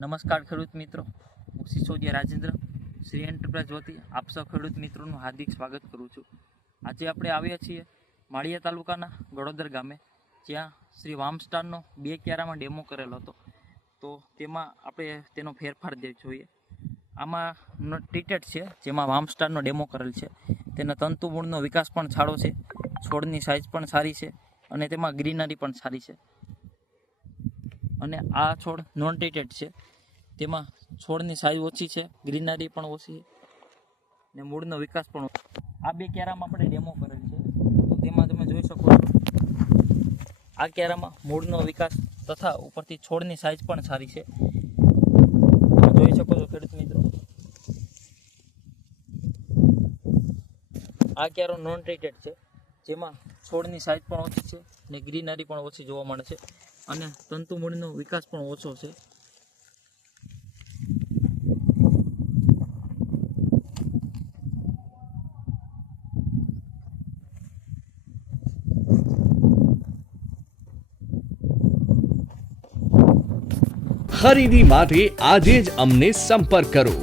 નમસ્કાર ખેડૂત મિત્રો, હું સિસોદિયા રાજેન્દ્ર શ્રી એન્ટરપ્રાઇઝ વતી આપ સૌ ખેડૂત મિત્રોનું હાર્દિક સ્વાગત કરું છું। આજે આપણે આવ્યા છીએ માળિયા તાલુકાના ગળોદર ગામે, જ્યાં શ્રી વામસ્ટારનો 2 ક્યારામાં ડેમો કરેલો હતો। તો તેમાં આપણે તેનો ફેરફાર જોઈએ। આમાં ટ્રીટેડ છે, જેમાં વામસ્ટારનો ડેમો કરેલ છે। તેના તંતુ મૂળનો વિકાસ પણ સારો છે, છોડની સાઇઝ પણ સારી છે અને તેમાં ગ્રીનરી પણ સારી છે। અને આ છોડ નોન ટ્રીટેડ છે, તેમાં છોડની સાઇઝ ઓછી છે, ગ્રીનરી પણ ઓછી ને મૂળનો વિકાસ પણ ઓછો। આ 2 ક્યારામાં આપણે ડેમો કરેલ છે, તો તેમાં તમે જોઈ શકો છો આ ક્યારામાં મૂળનો વિકાસ તથા ઉપરથી છોડની સાઇઝ પણ સારી છે। તમે જોઈ શકો છો ખેડૂત મિત્રો, આ ક્યારો નોન ટ્રીટેડ છે, જેમાં છોડની સાઇઝ પણ ઓછી છે ને ગ્રીનરી પણ ઓછી જોવા મળે છે અને તંતુ મૂળનો વિકાસ પણ ઓછો છે। ખરીદી માટે આજે જ અમને સંપર્ક કરો।